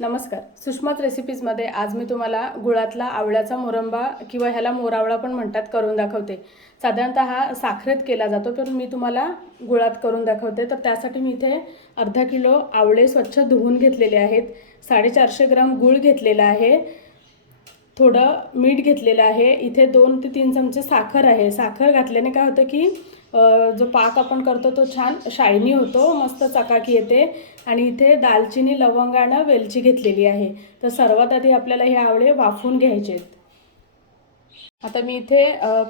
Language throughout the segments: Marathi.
नमस्कार. सुषमात रेसिपीजमध्ये आज मी तुम्हाला गुळातला आवळ्याचा मोरंबा किंवा ह्याला मोरावळा पण म्हणतात करून दाखवते. साधारणतः हा साखरेत केला जातो पण मी तुम्हाला गुळात करून दाखवते. तर त्यासाठी मी इथे अर्धा किलो आवळे स्वच्छ धुवून घेतलेले आहेत. साडेचारशे ग्राम गूळ घेतलेला आहे. थोडं मीठ घेतलेलं आहे. इथे दोन ते तीन चमचे साखर आहे. साखर घातल्याने काय होतं की जो पाक आपण करतो तो छान शायनी होतो. मस्त चकाकी येते. आणि इथे दालचिनी लवंगानं वेलची घेतलेली आहे. तर सर्वात आधी आपल्याला हे आवळे वाफवून घ्यायचे आहेत. आता मी इथे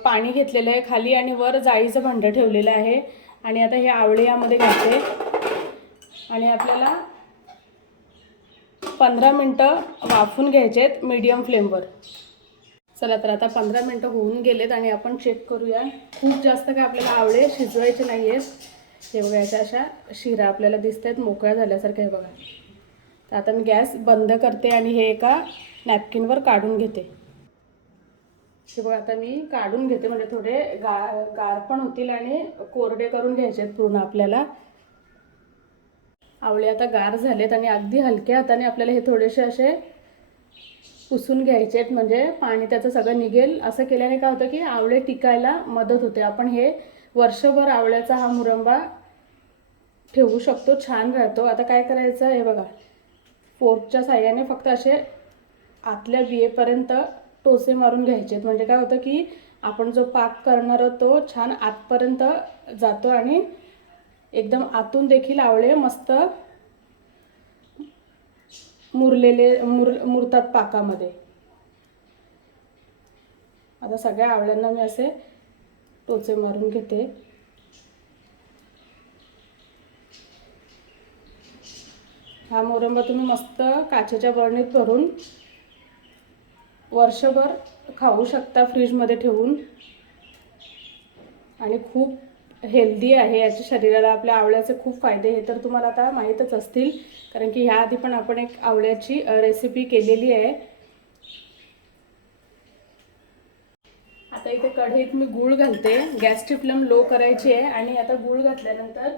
पाणी घेतलेलं आहे खाली आणि वर जाळीचं भांडं ठेवलेलं आहे. आणि आता हे आवळे यामध्ये घालते आणि आपल्याला पंधरा मिनटं वाफून घ्यायचे आहेत मीडियम फ्लेमवर चला तर आता पंधरा मिनटं होऊन गेलेत आणि आपण चेक करूया. खूप जास्त काय आपल्याला आवडे शिजवायचे नाही आहेत हे बघा याच्या अशा शिरा आपल्याला दिसत आहेत मोकळ्या झाल्यासारख्या हे बघा. तर आता मी गॅस बंद करते आणि हे एका नॅपकिनवर काढून घेते. हे बघा आता मी काढून घेते म्हणजे थोडे गा गार पण होतील आणि कोरडे करून घ्यायचे आहेत पूर्ण आपल्याला. आवळे आता गार झालेत आणि अगदी हलक्या हाताने आपल्याला हे थोडेसे असे पुसून घ्यायचे आहेत म्हणजे पाणी त्याचं सगळं निघेल. असं केल्याने काय होतं की आवळे टिकायला मदत होते. आपण हे वर्षभर आवळ्याचा हा मुरंबा ठेवू शकतो. छान राहतो. आता काय करायचं? हे बघा. फोर्कच्या साह्याने फक्त असे आतल्या बियेपर्यंत टोसे मारून घ्यायचे आहेत म्हणजे काय होतं की आपण जो पाक करणार आहोत तो छान आतपर्यंत जातो आणि एकदम आतून देखील आवळे मस्त मुरलेले मुर मुरतात पाकामध्ये. आता सगळ्या आवळ्यांना मी असे टोचे मारून घेते. हा मोरंबा तुम्ही मस्त काचेच्या बरणीत भरून वर्षभर खाऊ शकता फ्रीजमध्ये ठेवून. आणि खूप हेल्दी आहे याच्या शरीराला आपल्या आवळ्याचे खूप फायदे हे तर तुम्हाला आता माहीतच असतील. कारण की ह्याआधी पण आपण एक आवळ्याची रेसिपी केलेली आहे. आता इथे कढईत मी गूळ घालते. गॅसची फ्लेम लो करायची आहे आणि आता गूळ घातल्यानंतर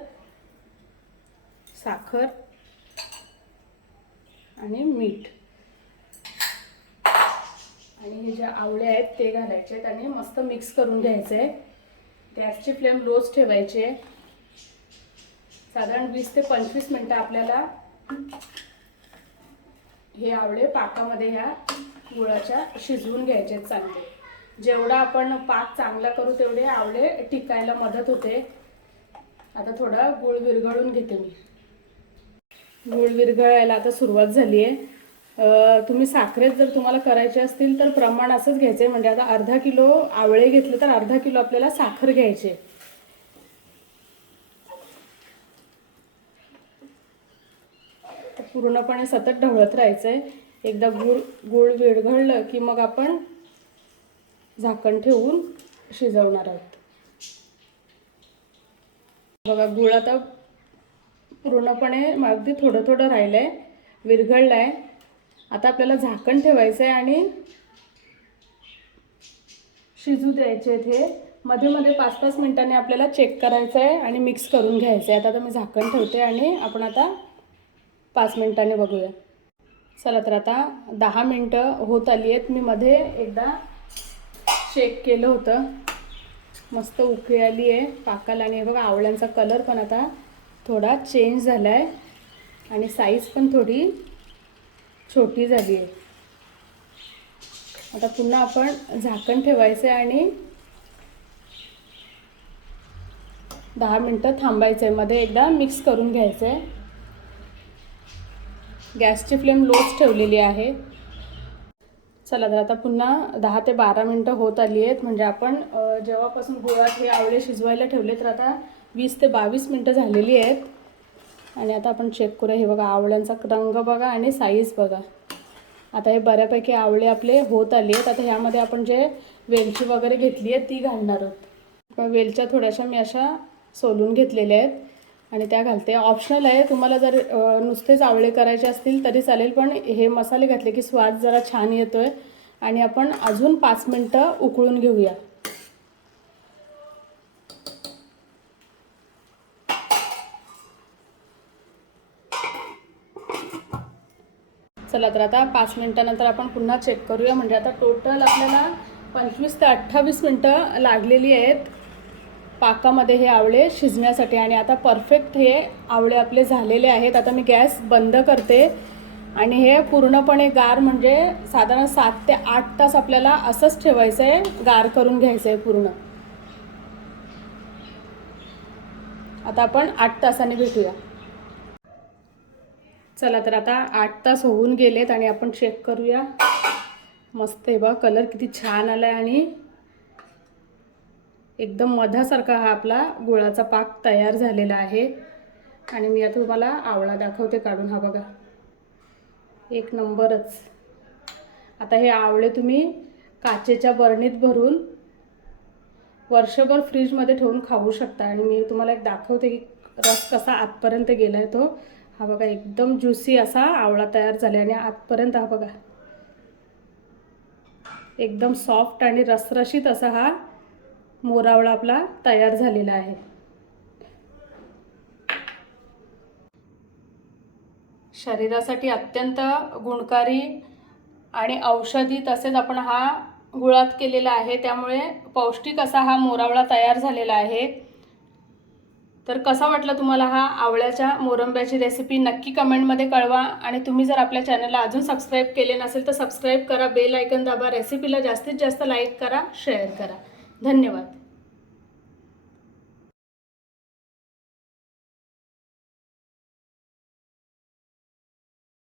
साखर आणि मीठ. आणि हे जे आवळे आहेत ते घालायचे आहेत आणि मस्त मिक्स करून घ्यायचे आहे. गॅसची फ्लेम लोच ठेवायची आहे. साधारण वीस ते पंचवीस मिनटं आपल्याला हे आवळे पाकामध्ये ह्या गुळाच्या शिजवून घ्यायचे आहेत चांगले. जेवढा आपण पाक चांगला करू तेवढे आवळे टिकायला मदत होते. आता थोडा गुळ विरघळून घेते मी. गुळ विरघळायला आता सुरुवात झाली आहे. तुम्ही साखरेत जर तुम्हाला करायचे असतील तर प्रमाण असंच घ्यायचं आहे म्हणजे आता अर्धा किलो आवळे घेतले तर अर्धा किलो आपल्याला साखर घ्यायचे पूर्णपणे सतत ढवळत राहायचं आहे एकदा गुळ गुळ विरघळलं की मग आपण झाकण ठेवून शिजवणार आहोत. बघा गुळ आता पूर्णपणे अगदी थोडं थोडं राहिलं आहे विरघळलं आहे आता आपल्याला झाकण ठेवायचं आहे आणि शिजू द्यायचे आहेत हे. मध्ये मध्ये पाच पाच मिनिटांनी आपल्याला चेक करायचं आहे आणि मिक्स करून घ्यायचं आहे आता आता मी झाकण ठेवते आणि आपण आता पाच मिनिटांनी बघूया. चला तर आता दहा मिनटं होत आली आहेत. मी मध्ये एकदा चेक केलं होतं. मस्त उकळी आली आहे पाकाला आणि हे बघा आवळ्यांचा कलर पण आता थोडा चेंज झाला आहे आणि साईज पण थोडी छोटी झाली आहे. आता पुन्हा आपण झाकण ठेवायचं आहे आणि दहा मिनटं थांबायचं आहे. मध्ये एकदा मिक्स करून घ्यायचं आहे. गॅसची फ्लेम लोच ठेवलेली आहे. चला तर आता पुन्हा दहा ते बारा मिनटं होत आली आहेत. म्हणजे आपण जेव्हापासून गुळात हे आवळे शिजवायला ठेवले तर आता वीस ते बावीस मिनटं झालेली आहेत. आणि आता आपण चेक करूया. हे बघा आवळ्यांचा रंग बघा आणि साईज बघा. आता हे बऱ्यापैकी आवळे आपले होत आले आहेत. आता ह्यामध्ये आपण जे वेलची वगैरे घेतली आहे ती घालणार आहोत. वेलच्या थोड्याशा मी अशा सोलून घेतलेल्या आहेत. आणि त्या घालते. ऑप्शनल आहे. तुम्हाला जर नुसतेच आवळे करायचे असतील तरी चालेल पण हे मसाले घातले की स्वाद जरा छान येतो आहे आणि आपण अजून पाच मिनटं उकळून घेऊया. चला तर आता पाच मिनटानंतर आपण पुन्हा चेक करूया. म्हणजे आता टोटल आपल्याला पंचवीस ते अठ्ठावीस मिनटं लागलेली आहेत पाकामध्ये हे आवळे शिजण्यासाठी. आणि आता परफेक्ट हे आवळे आपले झालेले आहेत. आता मी गॅस बंद करते. आणि हे पूर्णपणे गार म्हणजे साधारण सात ते आठ तास आपल्याला असंच ठेवायचं आहे गार करून घ्यायचं आहे पूर्ण. आता आपण आठ तासाने भेटूया. चला तर आता आठ तास होऊन गेलेत आणि आपण चेक करूया. मस्त आहे बघ कलर किती छान आला आहे आणि एकदम मधासारखा हा आपला गुळाचा पाक तयार झालेला आहे. आणि मी आता तुम्हाला आवळा दाखवते काढून हा बघा. एक नंबरच. आता हे आवळे तुम्ही काचेच्या बरणीत भरून वर्षभर फ्रीजमध्ये ठेवून खाऊ शकता. आणि मी तुम्हाला एक दाखवते की रस कसा आतपर्यंत गेला आहे तो. हा बघा एकदम ज्युसी असा आवळा तयार झाला आणि आतपर्यंत हा बघा. एकदम सॉफ्ट आणि रसरशीत असा हा मोरावळा आपला तयार झालेला आहे. शरीरासाठी अत्यंत गुणकारी आणि औषधी तसेच आपण हा गुळात केलेला आहे त्यामुळे पौष्टिक असा हा मोरावळा तयार झालेला आहे. तर कसा वाटला तुम्हाला हा आवळ्याच्या मोरंब्याची रेसिपी नक्की कमेंटमध्ये कळवा. आणि तुम्ही जर आपल्या चॅनलला अजून सबस्क्राईब केले नसेल तर सबस्क्राईब करा बेल आयकन दाबा. रेसिपीला जास्तीत जास्त लाईक करा शेअर करा. धन्यवाद.